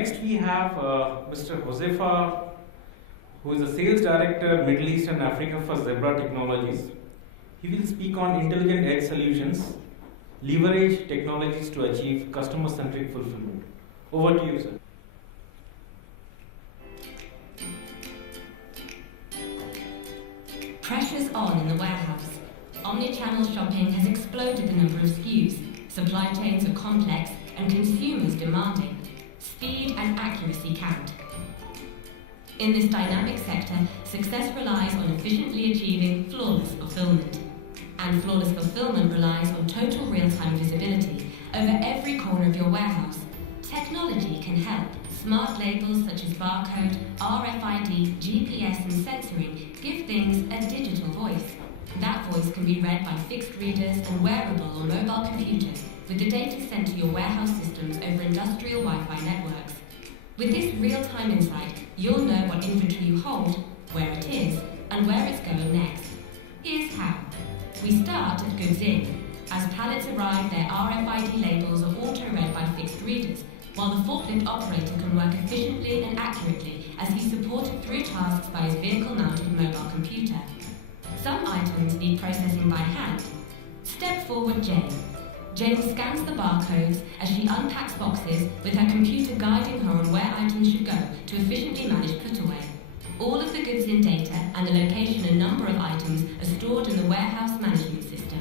Next we have Mr. Hozefa, who is the Sales Director, Middle East and Africa for Zebra Technologies. He will speak on intelligent edge solutions, leverage technologies to achieve customer-centric fulfillment. Over to you, sir. Pressure's on in the warehouse. Omnichannel shopping has exploded the number of SKUs. Supply chains are complex and consumers demanding. Speed and accuracy count. In this dynamic sector, success relies on efficiently achieving flawless fulfillment. And flawless fulfillment relies on total real-time visibility over every corner of your warehouse. Technology can help. Smart labels such as barcode, RFID, GPS and sensoring give things a digital voice. That voice can be read by fixed readers and wearable or mobile computers with the data sent to your warehouse systems over industrial Wi-Fi networks. With this real-time insight, you'll know what inventory you hold, where it is, and where it's going next. Here's how. We start at goods in. As pallets arrive, their RFID labels are auto-read by fixed readers, while the forklift operator can work efficiently and accurately as he's supported through tasks by his vehicle-mounted mobile computer. Some items need processing by hand. Step forward, Jane. Jane scans the barcodes as she unpacks boxes with her computer guiding her on where items should go to efficiently manage put-away. All of the goods-in data and the location and number of items are stored in the warehouse management system.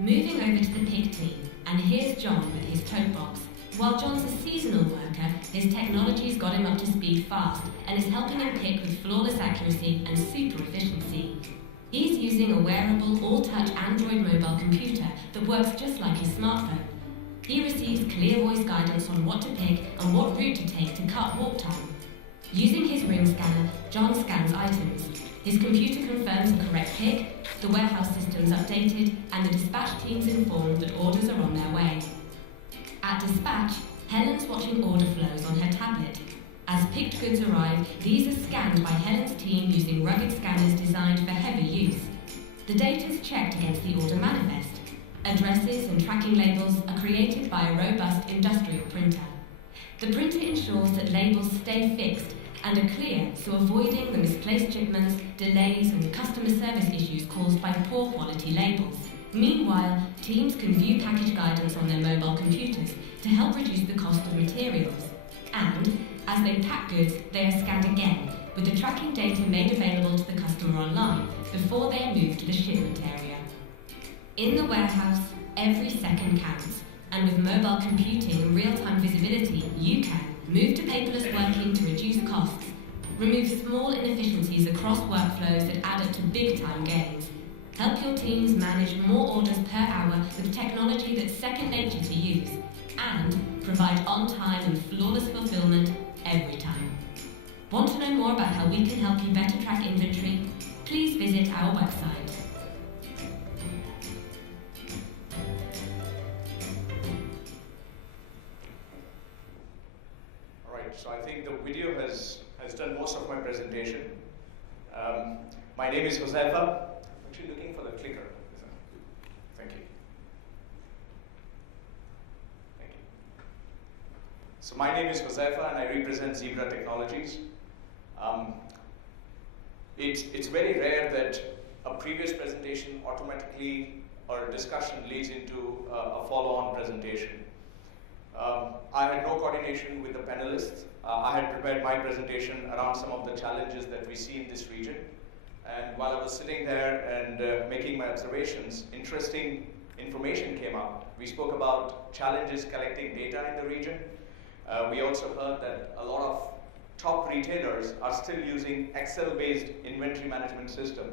Moving over to the pick team, and here's John with his tote box. While John's a seasonal worker, his technology's got him up to speed fast and is helping him pick with flawless accuracy and super efficiency. He's using a wearable, all-touch Android mobile computer that works just like his smartphone. He receives clear voice guidance on what to pick and what route to take to cut walk time. Using his ring scanner, John scans items. His computer confirms the correct pick, the warehouse system's updated, and the dispatch team's informed that orders are on their way. At dispatch, Helen's watching order flows on her tablet. As picked goods arrive, these are scanned by Helen's team using rugged scanners designed for heavy use. The data is checked against the order manifest. Addresses and tracking labels are created by a robust industrial printer. The printer ensures that labels stay fixed and are clear, so avoiding the misplaced shipments, delays and customer service issues caused by poor quality labels. Meanwhile, teams can view package guidance on their mobile computers to help reduce the cost of materials. And, as they pack goods, they are scanned again, with the tracking data made available to the customer online before they are moved to the shipment area. In the warehouse, every second counts, and with mobile computing and real-time visibility, you can move to paperless working to reduce costs, remove small inefficiencies across workflows that add up to big-time gains, help your teams manage more orders per hour with technology that's second nature to use, and provide on-time and flawless fulfillment every time. Want to know more about how we can help you better track inventory? Please visit our website. All right, so I think the video has done most of my presentation. My name is Hozefa. I'm actually looking for the clicker. Thank you. Thank you. So my name is Hozefa and I represent Zebra Technologies. It's very rare that a previous presentation automatically or a discussion leads into a follow-on presentation. I had no coordination with the panelists. I had prepared my presentation around some of the challenges that we see in this region. And while I was sitting there and making my observations, interesting information came out. We spoke about challenges collecting data in the region. We also heard that a lot of top retailers are still using Excel-based inventory management system,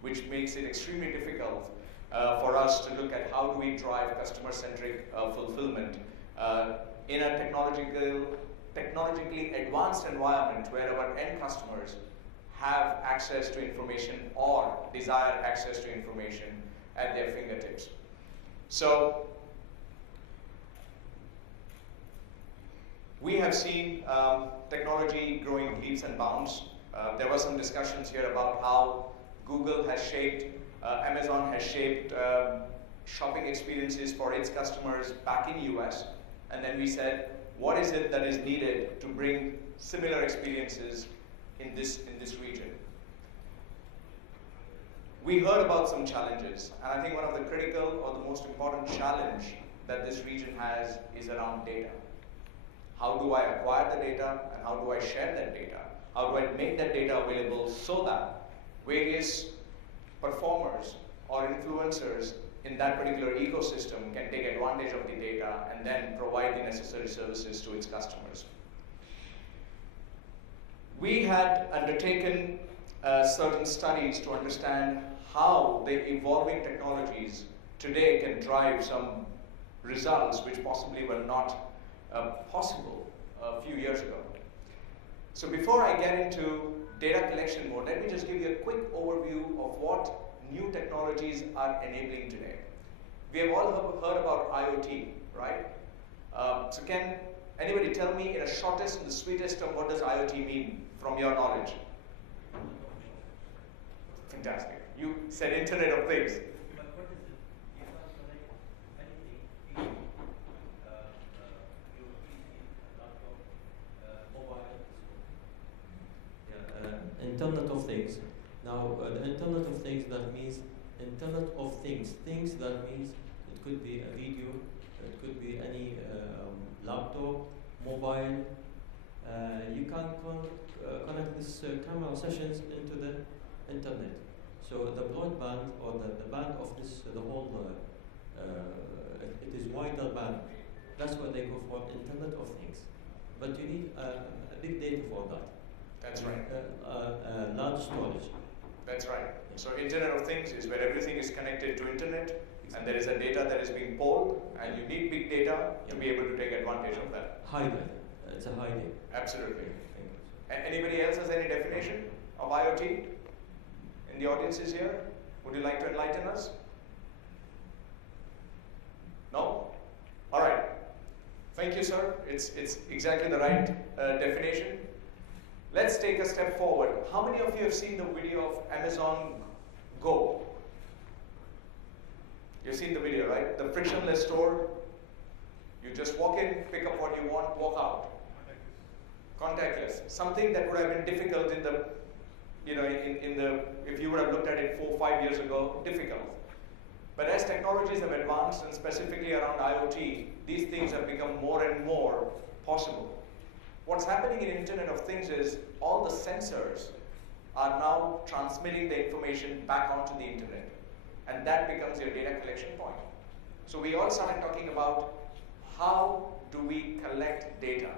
which makes it extremely difficult for us to look at how do we drive customer-centric fulfillment in a technologically advanced environment where our end customers have access to information or desire access to information at their fingertips. So we have seen technology growing leaps and bounds. There were some discussions here about how Google has shaped, Amazon has shaped shopping experiences for its customers back in US, and then we said, what is it that is needed to bring similar experiences in this region? We heard about some challenges, and I think one of the critical or the most important challenge that this region has is around data. How do I acquire the data, and how do I share that data? How do I make that data available so that various performers or influencers in that particular ecosystem can take advantage of the data and then provide the necessary services to its customers? We had undertaken certain studies to understand how the evolving technologies today can drive some results which possibly were not possible a few years ago. So before I get into data collection mode, let me just give you a quick overview of what new technologies are enabling today. We have all heard about IoT, right? So can anybody tell me in the shortest and the sweetest term, what does IoT mean from your knowledge? Fantastic. You said Internet of Things. But what is it? You can't connect anything, your PC, laptop, mobile. Yeah, Internet of Things. Now, the Internet of Things, that means Internet of Things. Things, that means it could be a video, it could be any laptop, mobile. You can connect this camera sessions into the internet. So the broadband or the band of this, the whole, it is wider band. That's what they go for, Internet of Things. But you need a big data for that. That's right. Large storage. That's right. So Internet of Things is where everything is connected to internet, and there is a data that is being pulled, and you need big data to be able to take advantage of that. High data. It's a high data. Absolutely. Thank you. Anybody else has any definition of IoT? In the audiences here, would you like to enlighten us? No? All right. Thank you, sir. It's exactly the right definition. Let's take a step forward. How many of you have seen the video of Amazon Go? You've seen the video, right? The frictionless store. You just walk in, pick up what you want, walk out. Contactless. Something that would have been difficult in the, if you would have looked at it 4 or 5 years ago, difficult. But as technologies have advanced, and specifically around IoT, these things have become more and more possible. What's happening in Internet of Things is all the sensors are now transmitting the information back onto the internet. And that becomes your data collection point. So we all started talking about how do we collect data?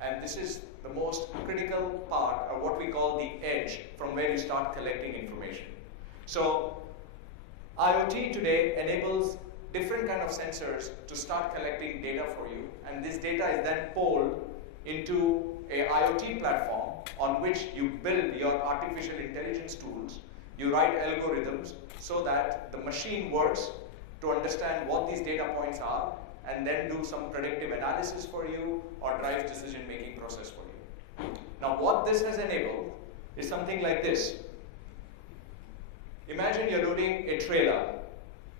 And this is the most critical part, or what we call the edge, from where you start collecting information. So IoT today enables different kind of sensors to start collecting data for you, and this data is then pulled into a IoT platform on which you build your artificial intelligence tools. You write algorithms so that the machine works to understand what these data points are, and then do some predictive analysis for you or drives decision-making process for you. Now, what this has enabled is something like this. Imagine you're loading a trailer.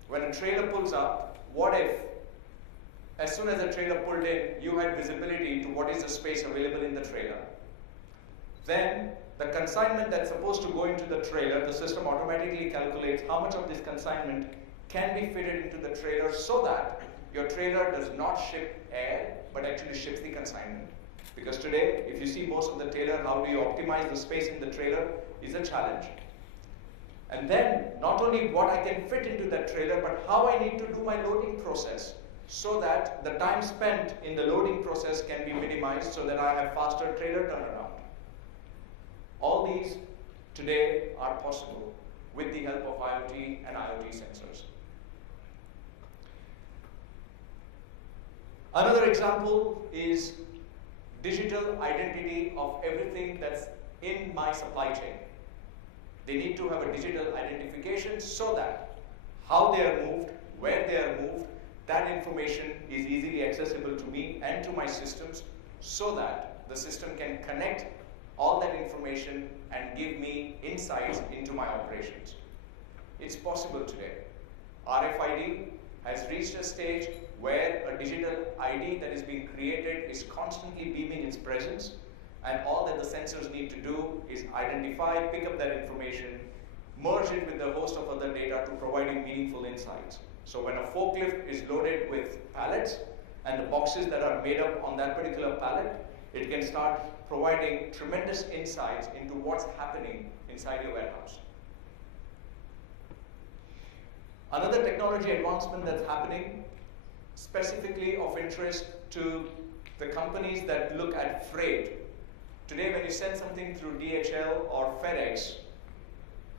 When a trailer pulls up, what if, as soon as the trailer pulled in, you had visibility to what is the space available in the trailer? Then, the consignment that's supposed to go into the trailer, the system automatically calculates how much of this consignment can be fitted into the trailer so that your trailer does not ship air, but actually ships the consignment. Because today, if you see most of the trailer, how do you optimize the space in the trailer is a challenge. And then, not only what I can fit into that trailer, but how I need to do my loading process so that the time spent in the loading process can be minimized so that I have faster trailer turnaround. All these today are possible with the help of IoT and IoT sensors. Another example is digital identity of everything that's in my supply chain. They need to have a digital identification so that how they are moved, where they are moved, that information is easily accessible to me and to my systems so that the system can connect all that information and give me insights into my operations. It's possible today. RFID has reached a stage where a digital ID that is being created is constantly beaming its presence, and all that the sensors need to do is identify, pick up that information, merge it with a host of other data to providing meaningful insights. So when a forklift is loaded with pallets and the boxes that are made up on that particular pallet, it can start providing tremendous insights into what's happening inside your warehouse. Another technology advancement that's happening, specifically of interest to the companies that look at freight. Today, when you send something through DHL or FedEx,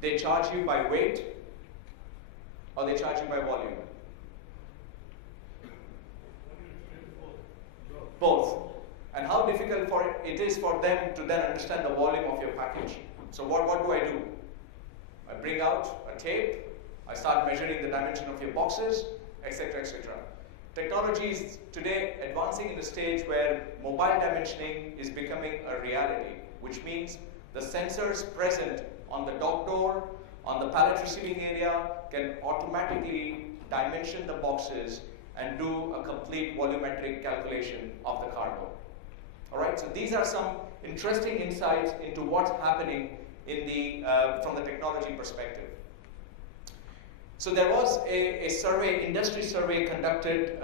they charge you by weight or they charge you by volume? Both. And how difficult it is for them to then understand the volume of your package. So what do? I bring out a tape, I start measuring the dimension of your boxes, etc., etc. Technology is today advancing in the stage where mobile dimensioning is becoming a reality, which means the sensors present on the dock door, on the pallet receiving area, can automatically dimension the boxes and do a complete volumetric calculation of the cargo. All right, so these are some interesting insights into what's happening in from the technology perspective. So there was a survey, industry survey conducted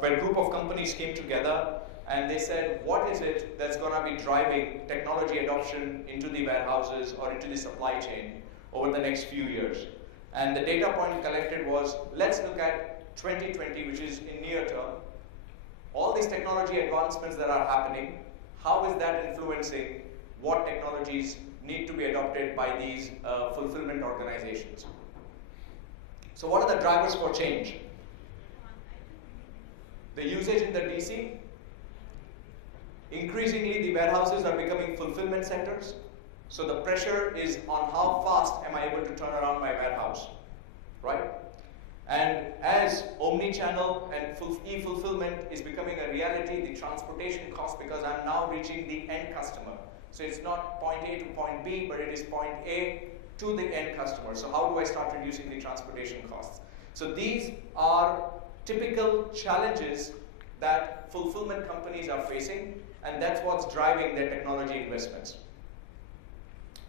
where a group of companies came together and they said, what is it that's going to be driving technology adoption into the warehouses or into the supply chain over the next few years? And the data point collected was, let's look at 2020, which is in near term. All these technology advancements that are happening, how is that influencing what technologies need to be adopted by these fulfillment organizations? So what are the drivers for change? The usage in the DC. Increasingly, the warehouses are becoming fulfillment centers. So the pressure is on how fast am I able to turn around my warehouse, right? And as omni-channel and e-fulfillment is becoming a reality, the transportation cost, because I'm now reaching the end customer. So it's not point A to point B, but it is point A to the end customer. So how do I start reducing the transportation costs? So these are typical challenges that fulfillment companies are facing, and that's what's driving their technology investments.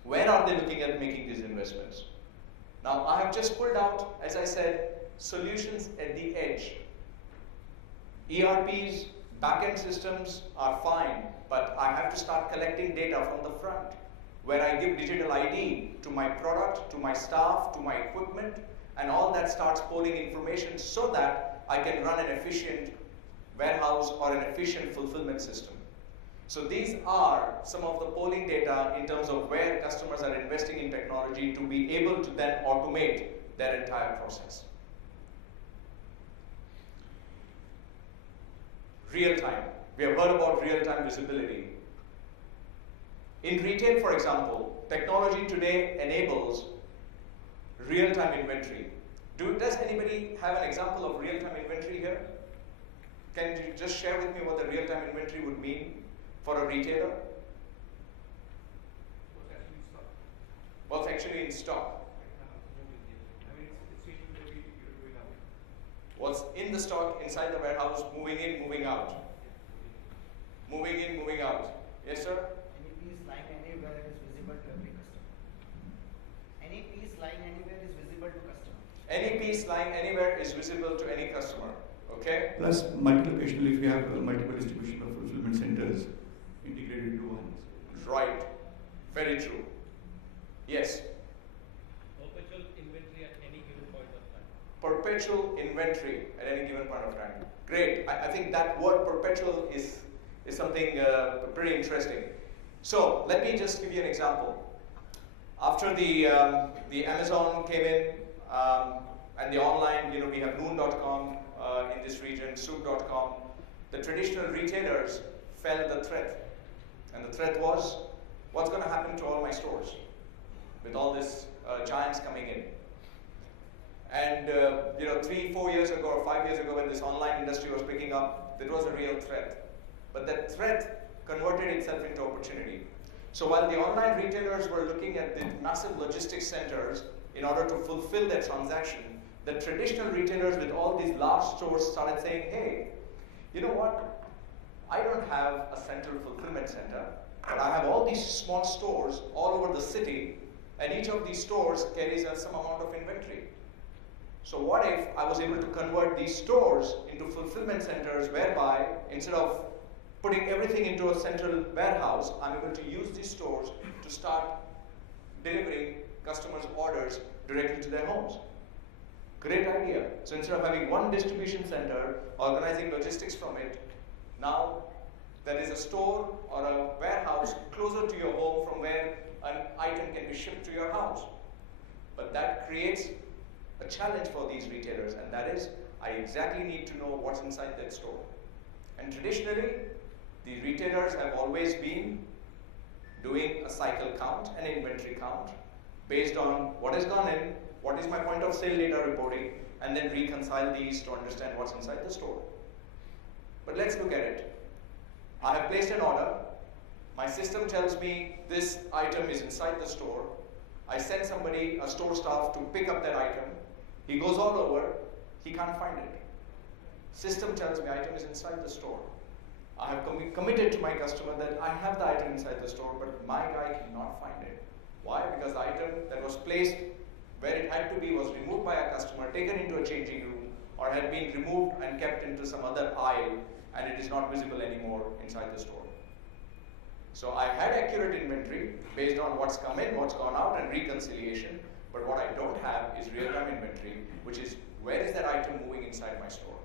Where are they looking at making these investments? Now, I have just pulled out, as I said, solutions at the edge. ERPs, backend systems are fine, but I have to start collecting data from the front, where I give digital ID to my product, to my staff, to my equipment, and all that starts pulling information so that I can run an efficient warehouse or an efficient fulfillment system. So these are some of the polling data in terms of where customers are investing in technology to be able to then automate their entire process. Real time. We have heard about real-time visibility. In retail, for example, technology today enables real-time inventory. Does anybody have an example of real-time inventory here? Can you just share with me what the real-time inventory would mean for a retailer? What's actually in stock? What's in the stock inside the warehouse, moving in, moving out. Moving in, moving out. Yes, sir? Any piece lying anywhere is visible to every customer. Any piece lying anywhere is visible to customer. Any piece lying anywhere is visible to any customer. Okay? Plus, multi-locational, if you have multiple distribution of fulfillment centers integrated into one. Right. Very true. Yes? Perpetual inventory at any given point of time. Perpetual inventory at any given point of time. Great. I think that word perpetual is something pretty interesting. So let me just give you an example. After the Amazon came in and the online, we have Noon.com in this region, Soup.com. The traditional retailers felt the threat, and the threat was, what's going to happen to all my stores with all these giants coming in? And 3-4 years ago or 5 years ago, when this online industry was picking up, there was a real threat. But that threat converted itself into opportunity. So while the online retailers were looking at the massive logistics centers in order to fulfill their transaction, the traditional retailers with all these large stores started saying, hey, you know what? I don't have a central fulfillment center, but I have all these small stores all over the city, and each of these stores carries some amount of inventory. So what if I was able to convert these stores into fulfillment centers whereby instead of putting everything into a central warehouse, I'm able to use these stores to start delivering customers' orders directly to their homes. Great idea. So instead of having one distribution center, organizing logistics from it, now there is a store or a warehouse closer to your home from where an item can be shipped to your house. But that creates a challenge for these retailers, and that is, I exactly need to know what's inside that store. And traditionally, the retailers have always been doing a cycle count, an inventory count, based on what has gone in, what is my point of sale data reporting, and then reconcile these to understand what's inside the store. But let's look at it. I have placed an order. My system tells me this item is inside the store. I send somebody, a store staff, to pick up that item. He goes all over. He can't find it. System tells me item is inside the store. I have committed to my customer that I have the item inside the store, but my guy cannot find it. Why? Because the item that was placed where it had to be was removed by a customer, taken into a changing room, or had been removed and kept into some other aisle, and it is not visible anymore inside the store. So I had accurate inventory based on what's come in, what's gone out, and reconciliation, but what I don't have is real-time inventory, which is where is that item moving inside my store.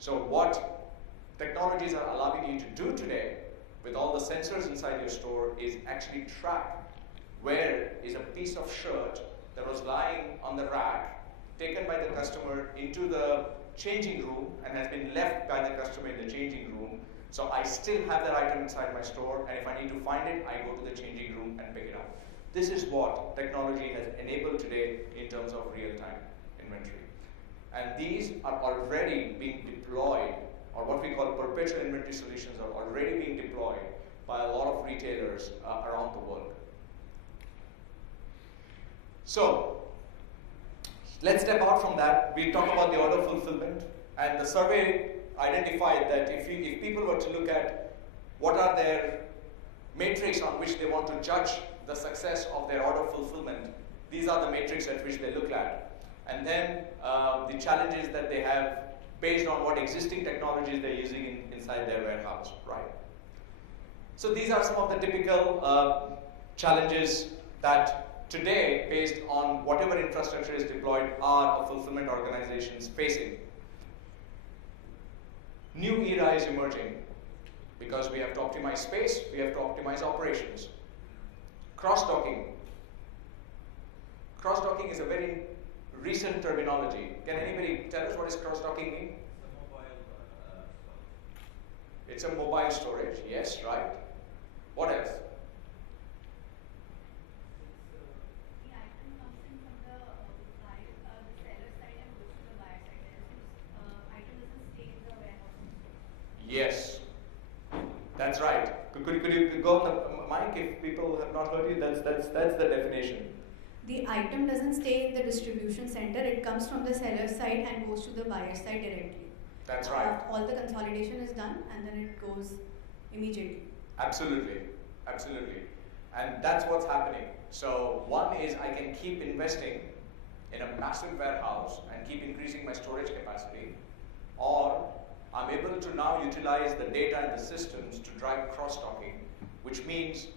So what technologies are allowing you to do today with all the sensors inside your store is actually track where is a piece of shirt that was lying on the rack, taken by the customer into the changing room and has been left by the customer in the changing room. So I still have that item inside my store, and if I need to find it, I go to the changing room and pick it up. This is what technology has enabled today in terms of real-time inventory. And these are already being deployed, or what we call perpetual inventory solutions are already being deployed by a lot of retailers around the world. So let's step out from that. We talk about the order fulfillment, and the survey identified that if people were to look at what are their metrics on which they want to judge the success of their order fulfillment, these are the metrics at which they look at. And then the challenges that they have based on what existing technologies they're using inside their warehouse, right? So these are some of the typical challenges that today, based on whatever infrastructure is deployed, are fulfillment organizations facing. New era is emerging because we have to optimize space, we have to optimize operations. Cross-docking. Cross-docking is a very recent terminology. Can anybody tell us what does cross-docking mean? It's a mobile storage, yes, right. What else? The item comes in from the seller side and goes to the buyer side. Item doesn't stay in the warehouse. Yes, that's right. Could you go on the mic if people have not heard you? That's the definition. The item doesn't stay in the distribution center. It comes from the seller side and goes to the buyer side directly. That's right. All the consolidation is done and then it goes immediately. Absolutely, absolutely. And that's what's happening. So one is I can keep investing in a massive warehouse and keep increasing my storage capacity, or I'm able to now utilize the data and the systems to drive cross-docking, which means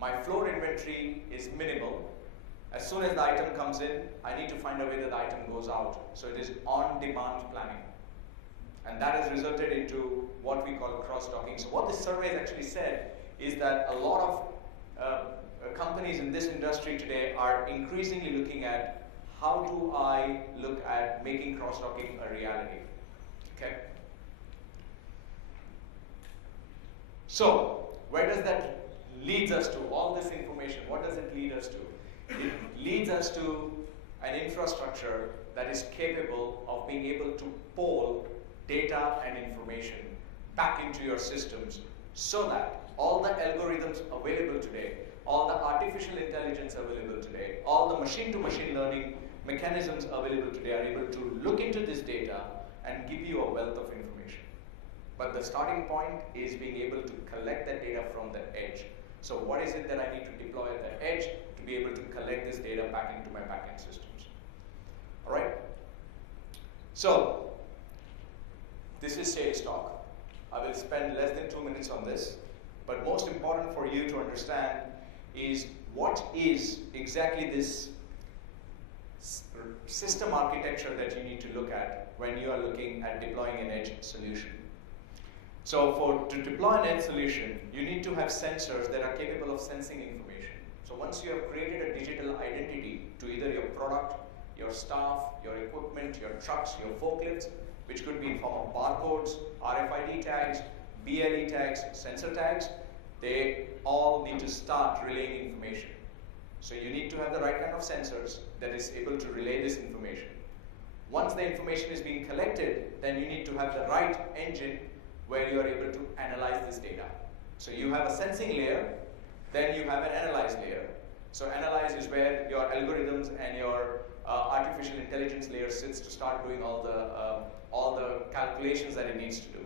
my floor inventory is minimal. As soon as the item comes in, I need to find a way that the item goes out. So it is on-demand planning. And that has resulted into what we call cross-docking. So what this survey has actually said is that a lot of companies in this industry today are increasingly looking at how do I look at making cross-docking a reality. Okay? So where does that lead us to? All this information, what does it lead us to? It leads us to an infrastructure that is capable of being able to pull data and information back into your systems so that all the algorithms available today, all the artificial intelligence available today, all the machine-to-machine learning mechanisms available today are able to look into this data and give you a wealth of information. But the starting point is being able to collect that data from the edge. So what is it that I need to deploy at the edge to be able to collect this data back into my backend systems? All right? So this is sales talk. I will spend less than 2 minutes on this. But most important for you to understand is what is exactly this system architecture that you need to look at when you are looking at deploying an edge solution. So to deploy an edge solution, you need to have sensors that are capable of sensing information. So once you have created a digital identity to either your product, your staff, your equipment, your trucks, your forklifts, which could be in form of barcodes, RFID tags, BLE tags, sensor tags, they all need to start relaying information. So you need to have the right kind of sensors that is able to relay this information. Once the information is being collected, then you need to have the right engine where you are able to analyze this data. So you have a sensing layer, then you have an analyze layer. So analyze is where your algorithms and your artificial intelligence layer sits to start doing all the calculations that it needs to do.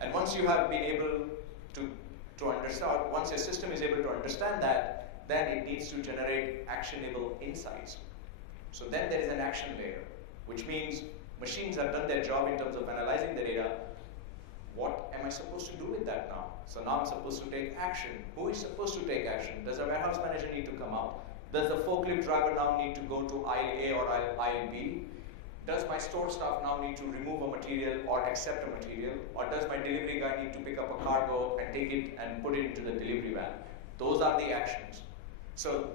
And once you have been able to understand, once your system is able to understand that, then it needs to generate actionable insights. So then there is an action layer, which means machines have done their job in terms of analyzing the data. What am I supposed to do with that now? So now I'm supposed to take action. Who is supposed to take action? Does a warehouse manager need to come out? Does the forklift driver now need to go to aisle A or aisle B? Does my store staff now need to remove a material or accept a material? Or does my delivery guy need to pick up a cargo and take it and put it into the delivery van? Those are the actions. So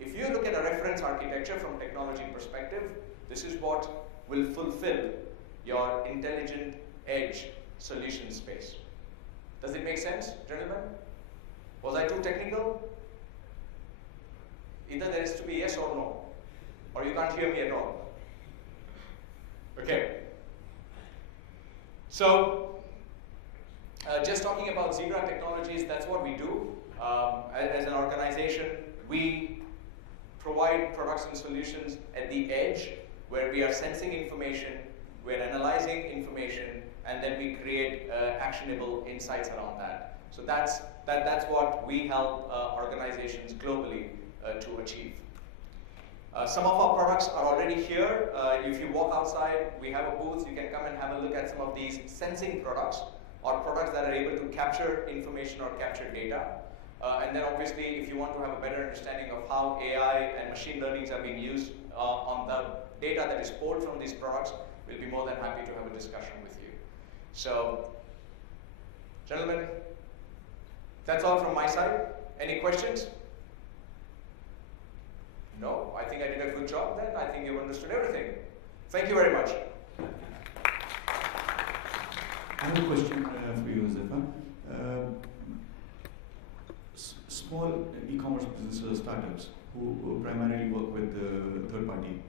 if you look at a reference architecture from technology perspective, this is what will fulfill your intelligent edge solution space. Does it make sense, gentlemen? Was I too technical? Either there is to be yes or no, or you can't hear me at all. Okay. So, just talking about Zebra Technologies, that's what we do. As an organization, we provide products and solutions at the edge where we are sensing information, we're analyzing information, and then we create actionable insights around that. So that's what we help organizations globally to achieve. Some of our products are already here. If you walk outside, we have a booth. You can come and have a look at some of these sensing products or products that are able to capture information or capture data. And then obviously, if you want to have a better understanding of how AI and machine learnings are being used on the data that is pulled from these products, we'll be more than happy to have a discussion with you. So, gentlemen, that's all from my side. Any questions? No? I think I did a good job then. I think you've understood everything. Thank you very much. I have a question for you, Hozefa. Small e-commerce businesses or startups who primarily work with third-party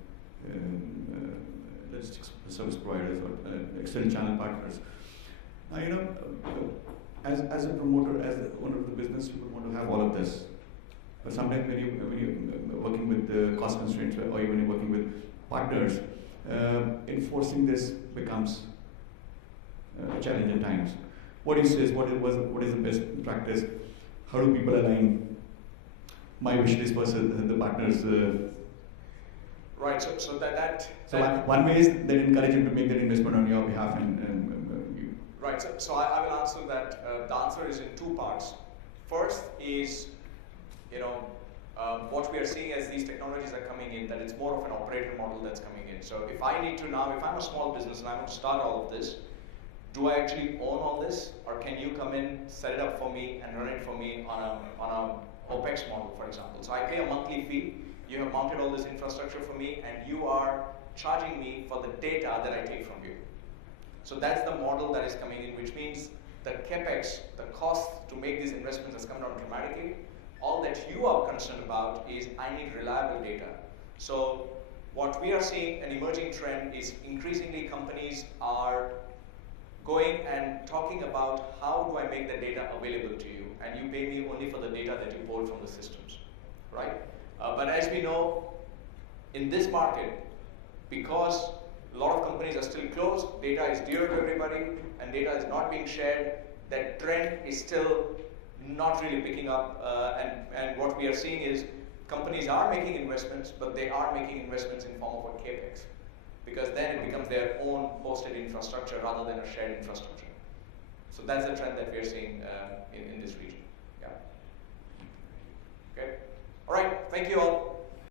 logistics service providers or external channel partners. Now, you know, as a promoter, as the owner of the business, you would want to have all of this. But sometimes when you're working with cost constraints or even you're working with partners, enforcing this becomes a challenge at times. What do you say is what is the best practice? How do people align my wish list versus the partners? Right. So that one way is they encourage him to make that investment on your behalf, and you. Right. So I will answer that. The answer is in two parts. First is, what we are seeing as these technologies are coming in, that it's more of an operator model that's coming in. So if I need to now, if I'm a small business and I want to start all of this, do I actually own all this, or can you come in, set it up for me, and run it for me on a OPEX model, for example? So I pay a monthly fee. You have mounted all this infrastructure for me, and you are charging me for the data that I take from you. So that's the model that is coming in, which means the capex, the cost to make these investments has come down dramatically. All that you are concerned about is I need reliable data. So what we are seeing, an emerging trend, is increasingly companies are going and talking about how do I make the data available to you, and you pay me only for the data that you pull from the systems, right? But as we know, in this market, because a lot of companies are still closed, data is dear to everybody, and data is not being shared, that trend is still not really picking up, and what we are seeing is companies are making investments, but they are making investments in form of a capex, because then it becomes their own hosted infrastructure rather than a shared infrastructure. So that's the trend that we are seeing in this region. Yeah. Okay. All right. Thank you all.